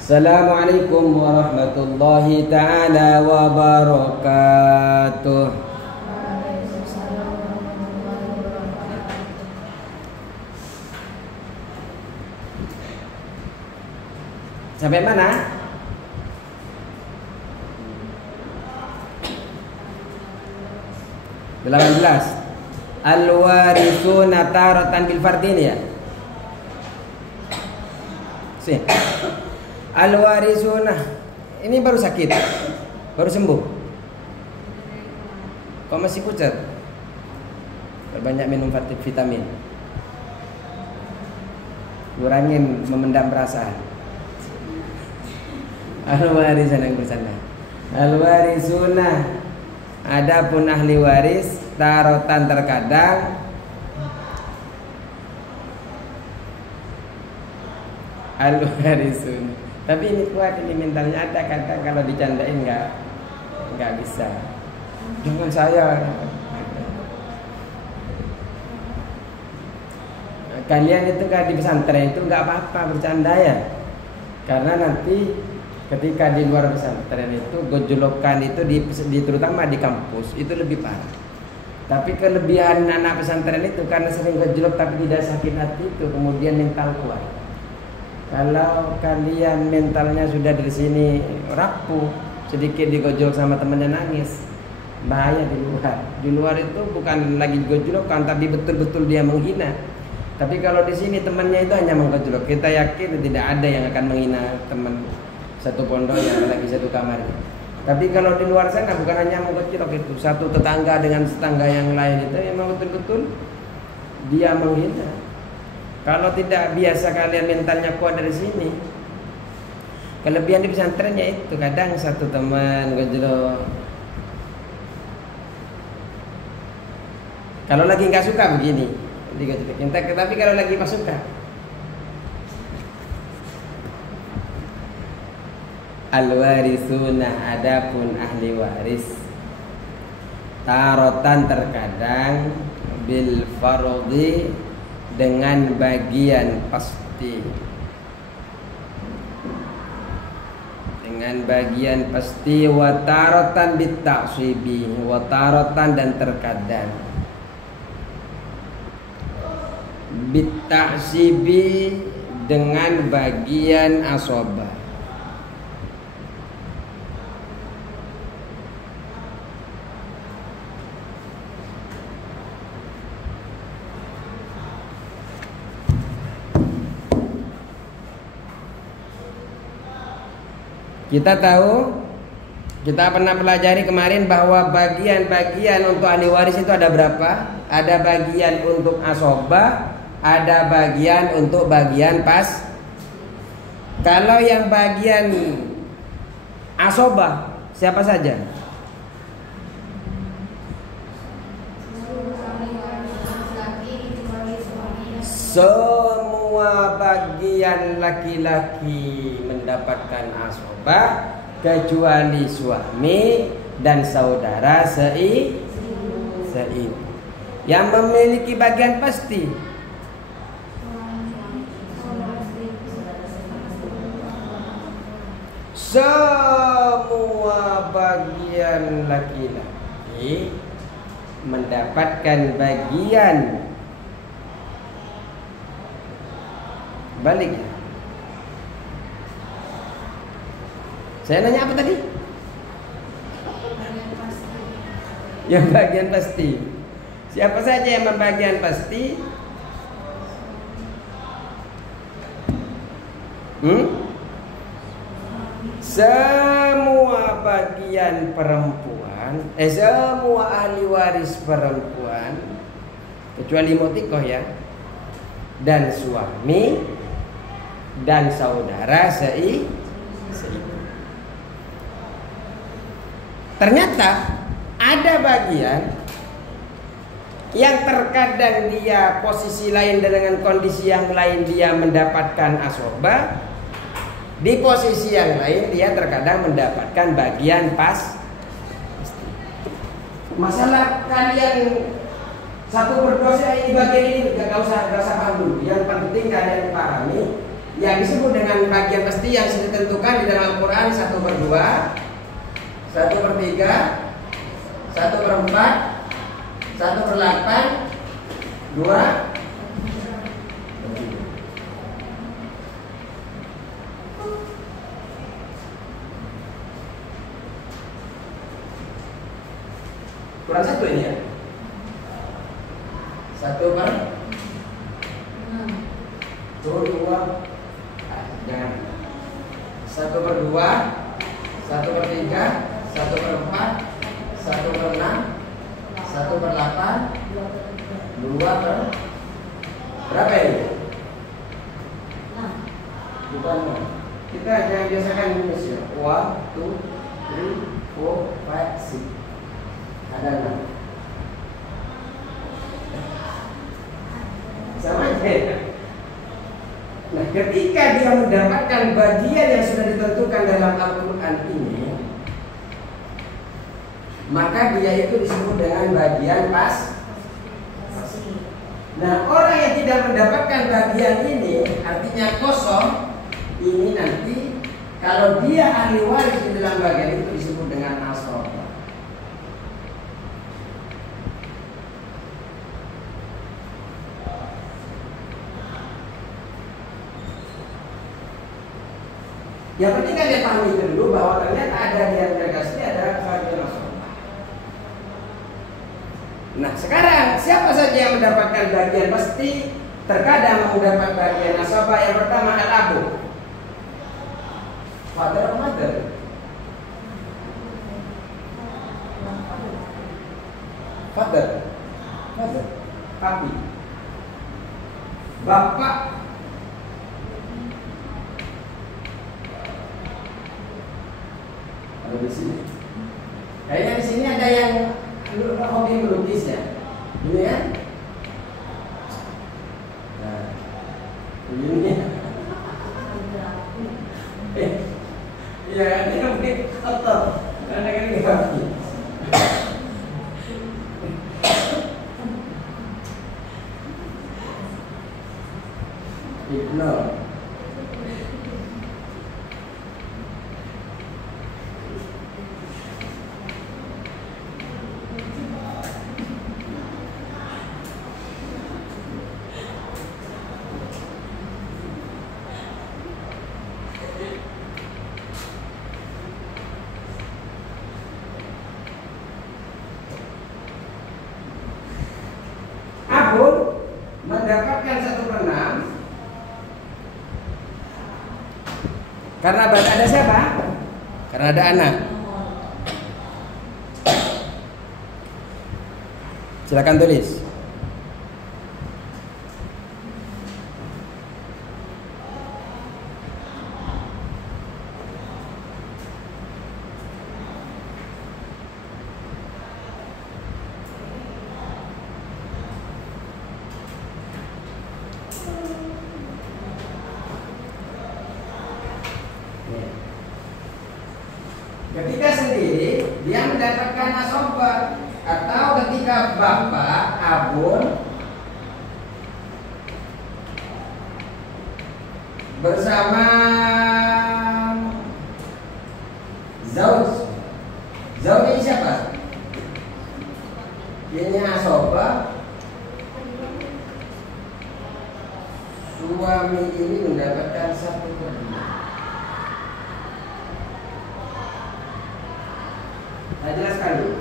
Assalamualaikum warahmatullahi ta'ala wabarakatuh. Sampai mana? Belas. Al-warithuna taratan bil fardin ya. Sih. Al-warithuna. Ini baru sakit. Baru sembuh. Kok masih pucat? Perbanyak minum vitamin. Kurangin memendam perasaan. Al-warithuna yang bersanda. Al-warithuna. Adapun ahli waris tarotan terkadang al-warisun. Tapi ini kuat, ini mentalnya ada. Kadang kalau dicandain nggak bisa. Jangan saya. Kalian itu kan di pesantren itu nggak apa-apa bercanda ya. Karena nanti ketika di luar pesantren itu gojolokan itu terutama di kampus itu lebih parah. Tapi kelebihan anak pesantren itu karena sering gojolok tapi tidak sakit hati itu kemudian mental kuat. Kalau kalian mentalnya sudah dari sini rapuh, sedikit digojolok sama temannya nangis, bahaya di luar. Di luar itu bukan lagi gojolokan tapi betul-betul dia menghina. Tapi kalau di sini temannya itu hanya menggojolok, kita yakin tidak ada yang akan menghina teman satu pondok yang lagi satu kamar. Tapi kalau di luar sana bukan hanya menggojolok itu, satu tetangga dengan tetangga yang lain itu memang betul-betul dia menghina. Kalau tidak biasa kalian mentalnya kuat dari sini. Kelebihan di pesantrennya itu kadang satu teman gojolok. Kalau lagi nggak suka begini, digojolokin. Tapi kalau lagi pas suka, al-warithuna adapun ahli waris tarotan terkadang bil fardhi dengan bagian pasti, dengan bagian pasti, watarotan bitaksibi, watarotan dan terkadang bitaksibi dengan bagian asobah. Kita tahu, kita pernah pelajari kemarin bahwa bagian-bagian untuk ahli waris itu ada berapa? Ada bagian untuk asobah, ada bagian untuk bagian pas. Kalau yang bagian asobah, siapa saja? Semua bagian laki-laki mendapatkan asobah kecuali suami dan saudara seibu. Yang memiliki bagian pasti semua bagian laki-laki mendapatkan bagian balik. Saya nanya apa tadi? Yang bagian pasti. Siapa saja yang membagian pasti? Semua bagian perempuan, semua ahli waris perempuan kecuali mutikoh ya, dan suami dan saudara seibu. Ternyata ada bagian yang terkadang dia posisi lain dengan kondisi yang lain dia mendapatkan asobah, di posisi yang lain dia terkadang mendapatkan bagian pas. Masalah kalian satu berdosa ini bagian ini gak usah paham dulu. Yang penting kalian pahami yang disebut dengan bagian pasti yang sudah ditentukan di dalam Al-Quran 1/2, 1/3, 1/4, 1/8, 2. Kurang 1 ini ya. 1/2. Jangan. 1/2, 1/3, 1/4, 1/6, 1/8, 2 per berapa ini? Bukan. Kita yang biasakan di Indonesia. 1, 2, 3, 4, 5, 6. Ada 6. Sama aja. Nah, ketika dia mendapatkan bagian yang sudah ditentukan dalam Al-Quran ini, maka dia itu disebut dengan bagian pas. Nah, orang yang tidak mendapatkan bagian ini, artinya kosong, ini nanti kalau dia ahli waris di dalam bagian itu disebut dengan asrof. Yang penting kalian pahami itu dulu bahwa ternyata ada di antara sini ada bagian nasabah. Nah, sekarang siapa saja yang mendapatkan bagian pasti terkadang mendapat bagian nasabah. Yang pertama al-abu, father or mother. Father, papi, bapak. Di sini. Kayaknya di sini ada yang hobi melukis ya. Ini ya. Nah, ini. Iya, ini mungkin kotor. Karena kan hobi. Ibnu. Mendapatkan 1/6 karena ada siapa? Karena ada anak. Silakan tulis. Ketika sendiri dia mendapatkan nasabah, atau ketika bapak abun bersama zauj. Zauj ini siapa? Ini nasabah. Suami ini mendapatkan 1/5. Saya jelaskan dulu.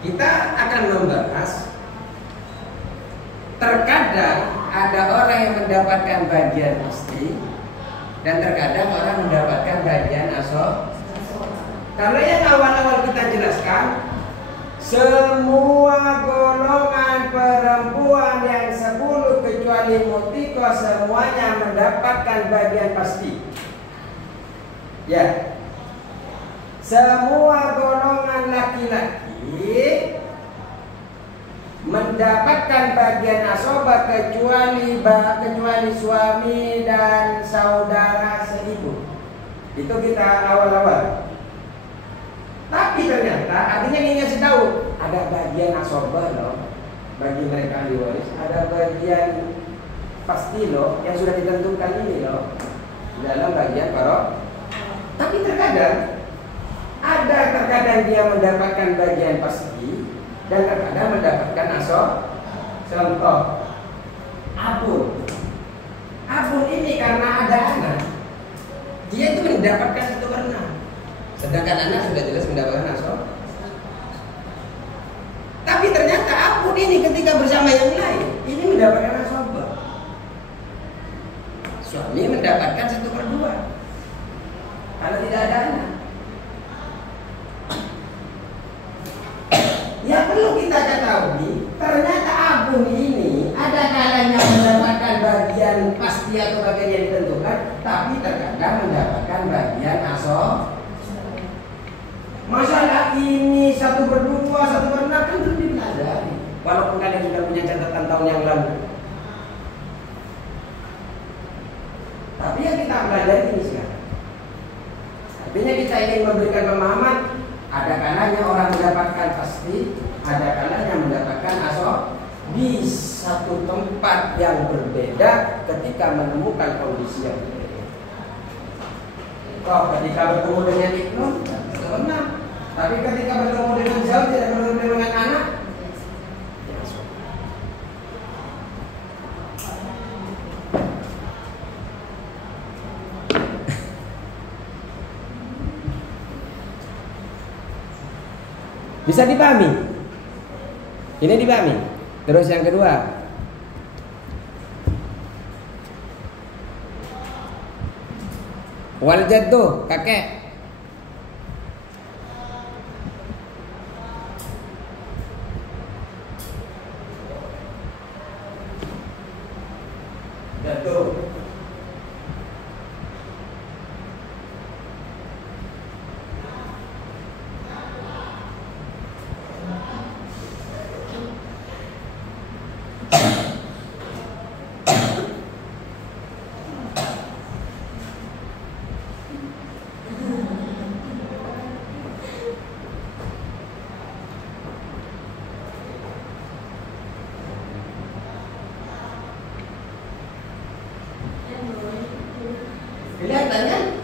Kita akan membahas terkadang ada orang yang mendapatkan bagian pasti dan terkadang orang mendapatkan bagian asal. Kalau yang awal-awal kita jelaskan, semua golongan perempuan yang 10 kecuali mutiko semuanya mendapatkan bagian pasti. Ya. Semua golongan laki-laki mendapatkan bagian nasabah kecuali suami dan saudara seibu. Itu kita awal-awal. Tapi ternyata artinya ini ngasih tahu ada bagian nasabah loh bagi mereka ahli waris, ada bagian pasti loh yang sudah ditentukan ini loh dalam bagian farad. Tapi terkadang dia mendapatkan bagian pasti dan terkadang mendapatkan asal. Contoh abun ini karena ada anak, dia itu mendapatkan satu warna, sedangkan anak sudah jelas mendapatkan asal. Tapi ternyata abun ini ketika bersama yang lain ini mendapatkan asobah. Suami mendapatkan 1/2 karena tidak ada anak. Yang perlu kita ketahui, ternyata abun ini ada kalanya mendapatkan bagian pasti atau bagian yang ditentukan, tapi terkadang mendapatkan bagian asob. Masalah ini 1/2, 1/6 kan belum dipelajari. Walaupun kalian sudah punya catatan tahun yang lalu. Tapi yang kita pelajari ini sekarang. Artinya kita ingin memberikan pemahaman, ada kalanya orang mendapatkan pasti, ada kalanya mendapatkan asob di satu tempat yang berbeda ketika menemukan kondisi yang berbeda. Kok ketika bertemu dengan Ibnun, benar. Tapi ketika bertemu dengan Zaud, tidak bertemu dengan anak, ya asob. Bisa dipahami? Ini dipahami. Terus yang kedua, wal jaddu, kakek. Jaddu. Kelihatannya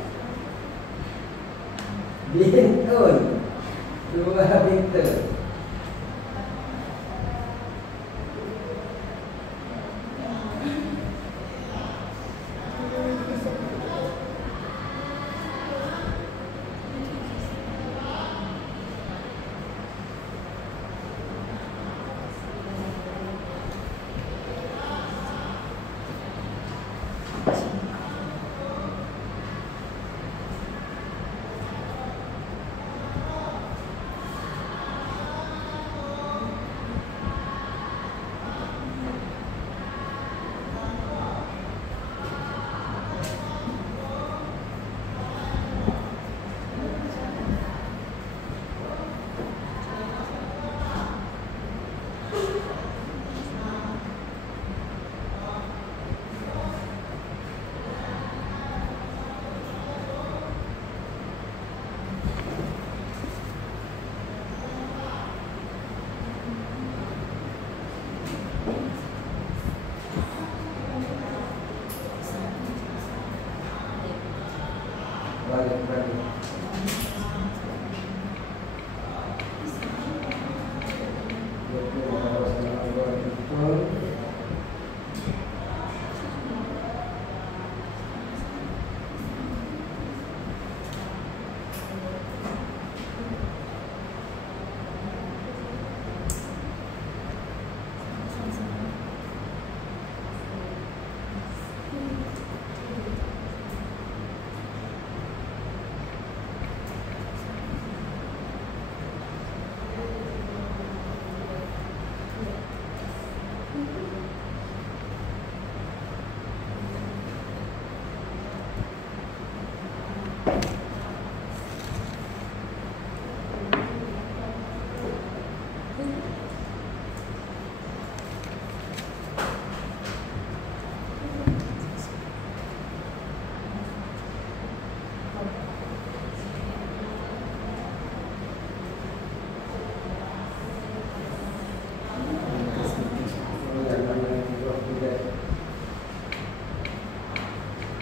bintun, 2 bintun.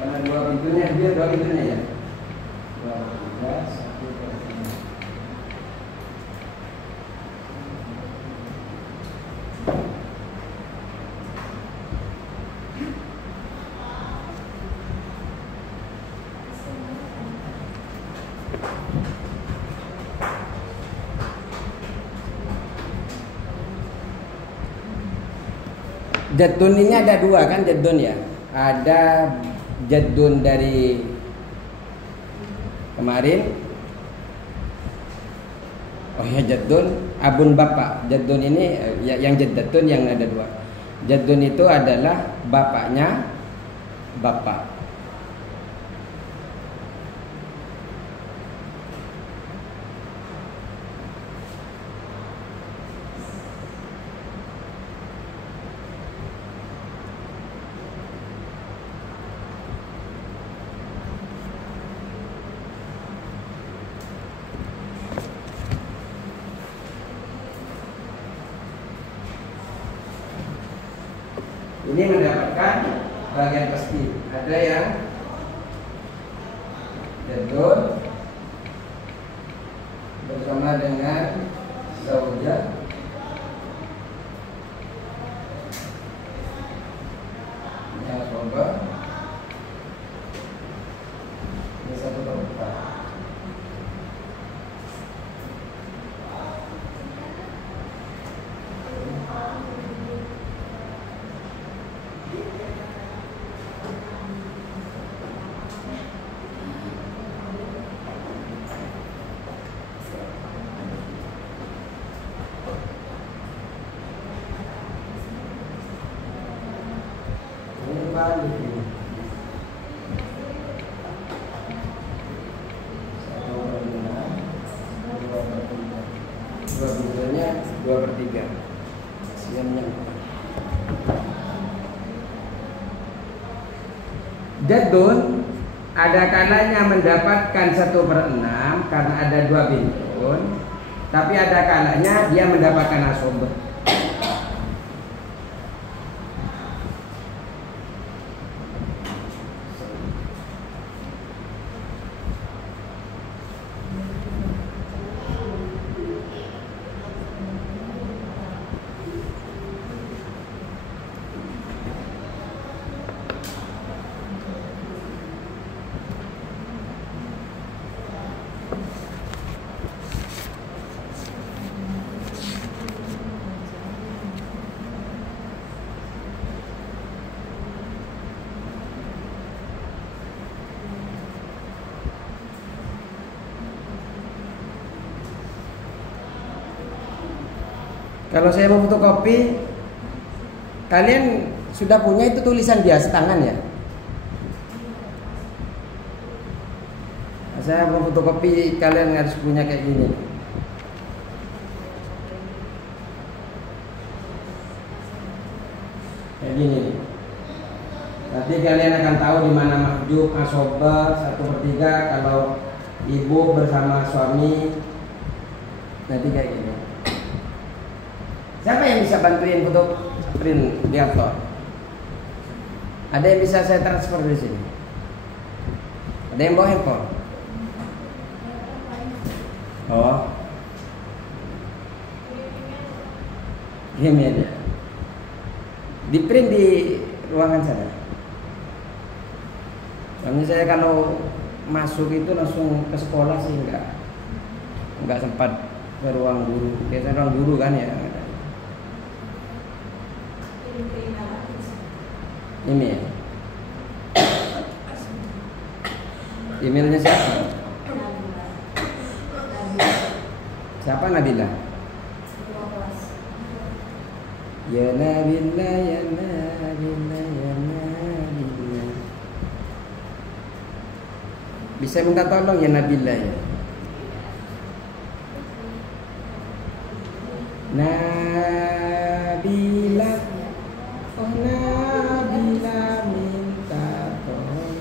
Karena dua pintunya, dia dua pintunya ya. 2, 3, 1, 2. Jadun ini ada dua kan jadun ya. Ada jadun dari kemarin. Oh ya jadun abun bapak. Jadun ini yang jadun yang ada dua. Jadun itu adalah bapaknya bapak. Ini mendapatkan bagian pasti. Ada yang jadun bersama dengan zaujah, yang coba ini 1/4. Balik ini. 2/3. Kasiannya. Jadun ada kalanya mendapatkan 1/6 karena ada 2 bintun, tapi ada kalanya dia mendapatkan asobah. Kalau saya mau fotokopi, kalian sudah punya itu tulisan biasa tangan ya? Saya mau fotokopi, kalian harus punya kayak gini. Kayak gini. Nanti kalian akan tahu di mana mahjub, asobah 1/3 kalau ibu bersama suami. Nanti kayak gini. Siapa yang bisa bantuin foto print di laptop? Ada yang bisa saya transfer di sini? Ada yang bawa handphone? Oh, gini aja. Di print di ruangan sana. Soalnya saya kalau masuk itu langsung ke sekolah sih nggak sempat ke ruang guru. Biasanya ruang guru kan ya. Ini emailnya siapa? Siapa Nabila? Ya Nabila, ya Nabila, ya Nabila. Bisa minta tolong ya Nabila ya. Nabila, oh Nabila minta tolong.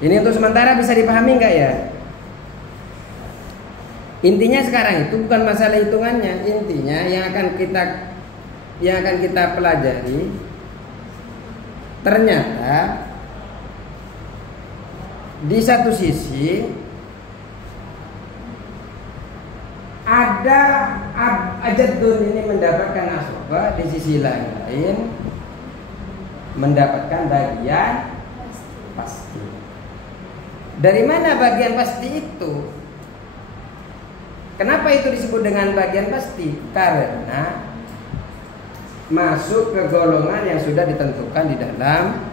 Ini untuk sementara bisa dipahami nggak ya? Intinya sekarang itu bukan masalah hitungannya, intinya yang akan kita pelajari ternyata di satu sisi ada ajadun ini mendapatkan asoba, di sisi lain mendapatkan bagian pasti. Dari mana bagian pasti itu? Kenapa itu disebut dengan bagian pasti? Karena masuk ke golongan yang sudah ditentukan di dalam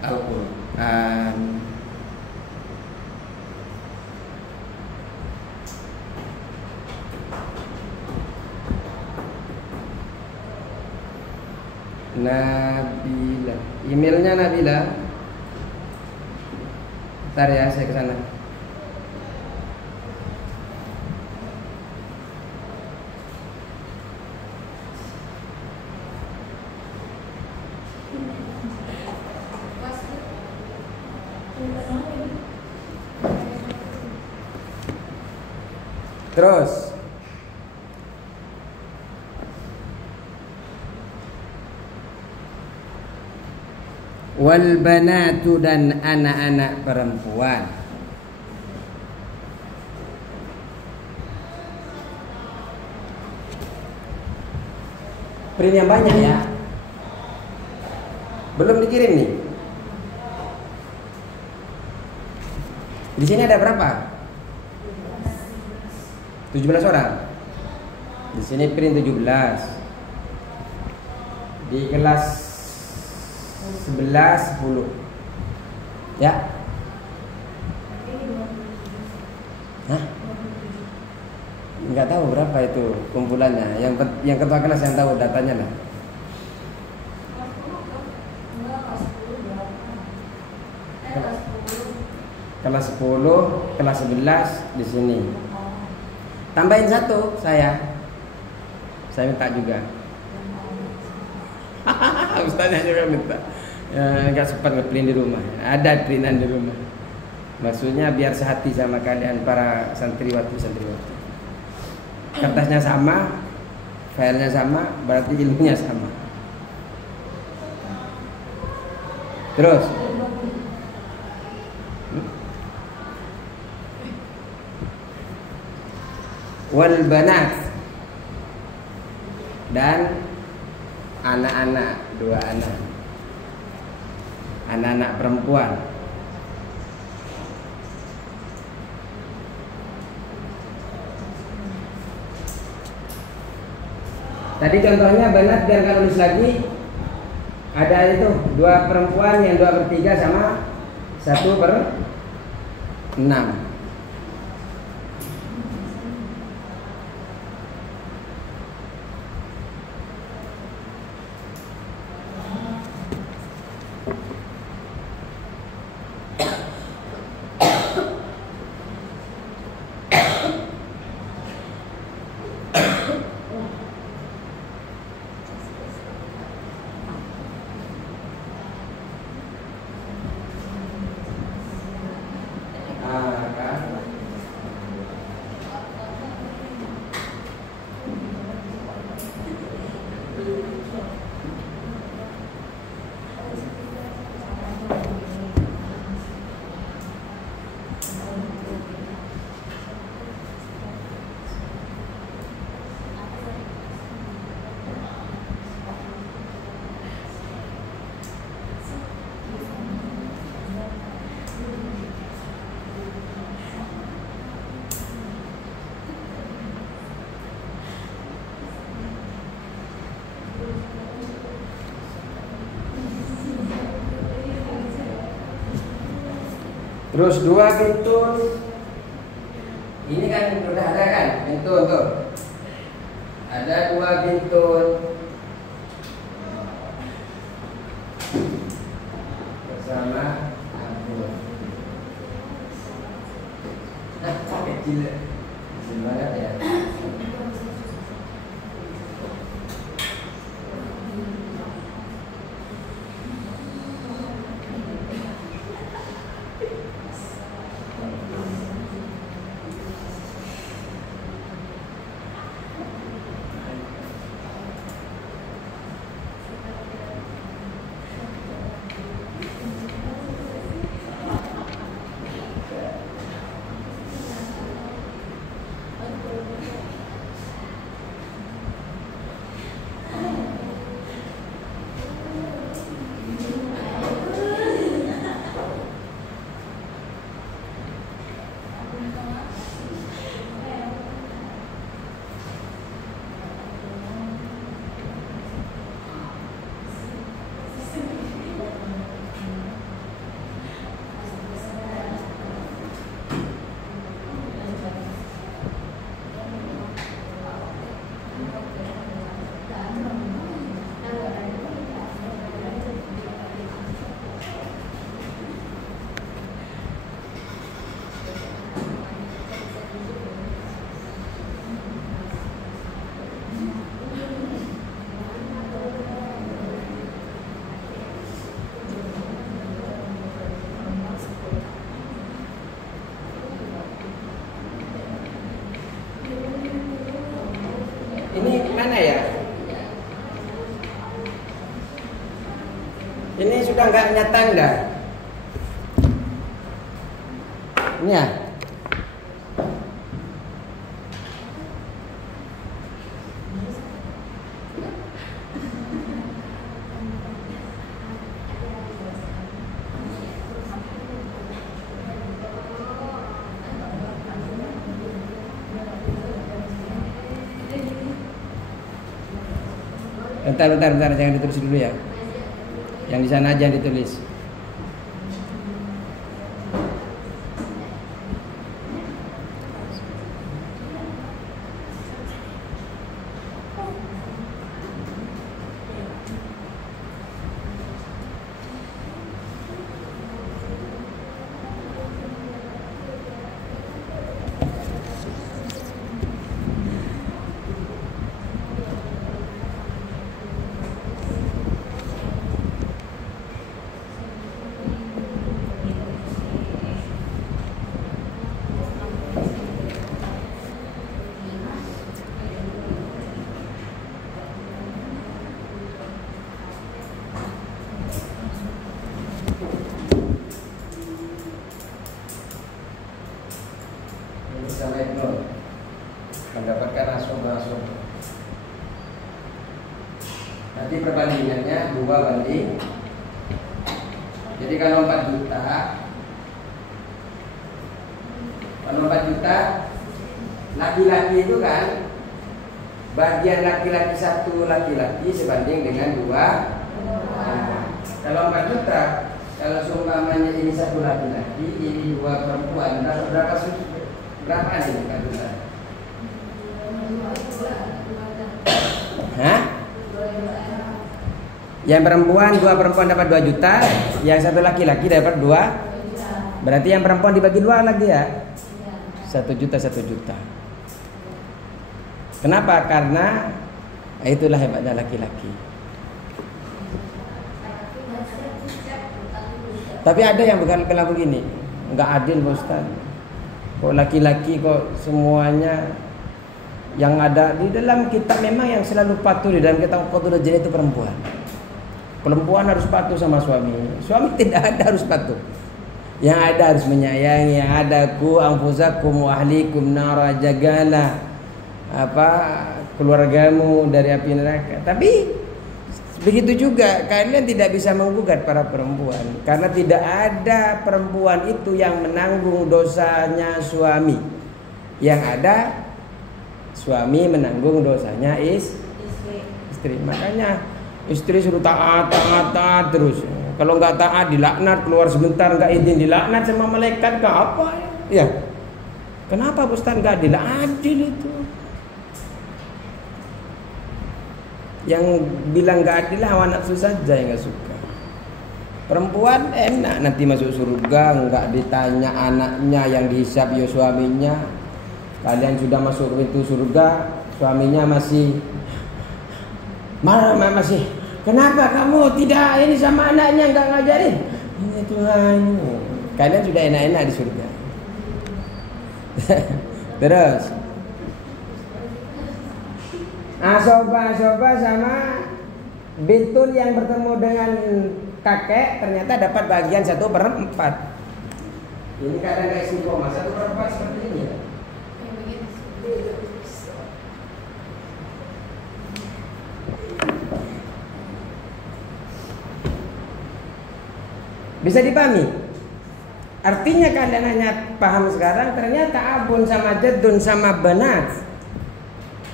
Al-Quran. Nabila, emailnya Nabila. Bentar ya, saya ke sana. Terus wal banatu, dan anak-anak perempuan. Print yang banyak ya. Belum dikirim nih. Di sini ada berapa? 17 orang. Di sini print 17. Di kelas 11 10. Ya. Hah? Enggak tahu berapa itu kumpulannya. Yang ketua kelas yang tahu datanya lah. Kelas 10, kelas 11 di sini. Tambahin satu saya minta juga. Ustaznya juga minta. Enggak sempat ngeprint di rumah. Ada printan di rumah. Maksudnya biar sehati sama kalian para santriwati. Kertasnya sama, filenya sama, berarti ilmunya sama. Terus wal banat, dan anak-anak, 2 anak-anak perempuan. Tadi contohnya banat, biar kalau nulis lagi ada itu 2 perempuan yang 2/3 sama 1/6. Terus 2 bintun. Ini kan udah ada kan? Bintun tuh. Ada 2 bintun. Bersama Abu. Kecil. Kecil banget ya. nggak nyata enggak? Ini ya. Bentar, jangan ditulis dulu ya. Yang di sana aja ditulis. Mendapatkan asal. Nanti perbandingannya 2 banding. Jadi kalau 4 juta laki-laki itu kan bagian laki-laki 1 laki-laki sebanding dengan 2. Kalau 4 juta, kalau seumpamanya ini 1 laki-laki, ini 2 perempuan, berapa ini 4 juta? Hah? Yang perempuan 2 perempuan dapat 2 juta, yang 1 laki-laki dapat 2. Berarti yang perempuan dibagi 2 lagi ya? 1 juta. Kenapa? Karena itulah hebatnya laki-laki. Tapi ada yang bukan bilang begini, nggak adil Pak Ustaz. Kok laki-laki kok semuanya yang ada di dalam kitab memang yang selalu patuh di dalam kitab Qadrul Jin itu perempuan. Perempuan harus patuh sama suami. Suami tidak ada harus patuh. Yang ada harus menyayangi, yang ada ku anfusakum wa ahlikum nara, jagalah keluargamu dari api neraka. Tapi begitu juga kalian tidak bisa menggugat para perempuan, karena tidak ada perempuan itu yang menanggung dosanya suami. Yang ada suami menanggung dosanya istri. Makanya istri suruh taat terus. Kalau nggak taat dilaknat, keluar sebentar nggak izin dilaknat sama malaikat, nggak apa ya? Kenapa Ustaz nggak adil? Adil itu. Yang bilang nggak adil hawa nafsu saja yang nggak suka. Perempuan enak nanti masuk surga, nggak ditanya anaknya, yang dihisab ya suaminya. Kalian sudah masuk pintu surga, suaminya masih marah, masih. Kenapa kamu tidak ini sama anaknya, nggak ngajarin? Ini Tuhan. Kalian sudah enak-enak di surga. Terus. Asoba sama Bitul yang bertemu dengan kakek ternyata dapat bagian 1/4. Ini kadang nggak istiqomah 1/4 seperti ini ya. Bisa dipahami? Artinya kalian hanya paham sekarang, ternyata abun sama jaddun sama banat.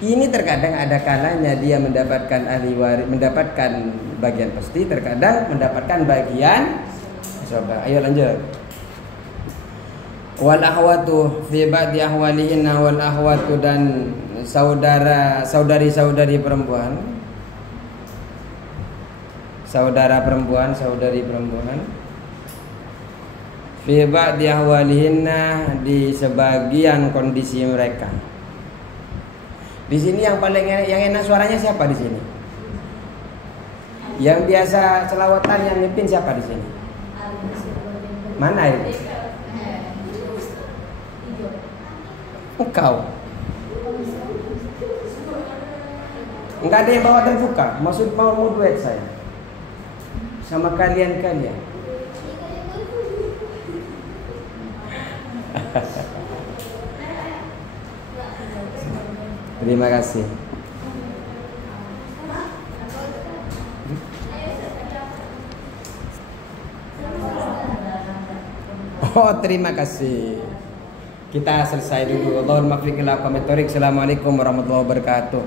Ini terkadang ada kalanya dia mendapatkan ahli waris, mendapatkan bagian pasti, terkadang mendapatkan bagian coba. Ayo lanjut. Wal ahwatu fi ba'di ahwalihinna, wal ahwatu dan saudari perempuan. Saudari perempuan. Fi ba'di ahwalihinna, di sebagian kondisi mereka. Di sini yang paling enak suaranya siapa di sini? Yang biasa selawatan yang mimpin siapa di sini? Mana itu? Engkau. Enggak ada yang bawa dan buka. Maksud mau duet saya. sama kalian-kalian. Terima kasih. Oh, terima kasih. Kita selesai dulu. Allahumma fiqh la qamatorik. Assalamualaikum warahmatullahi wabarakatuh.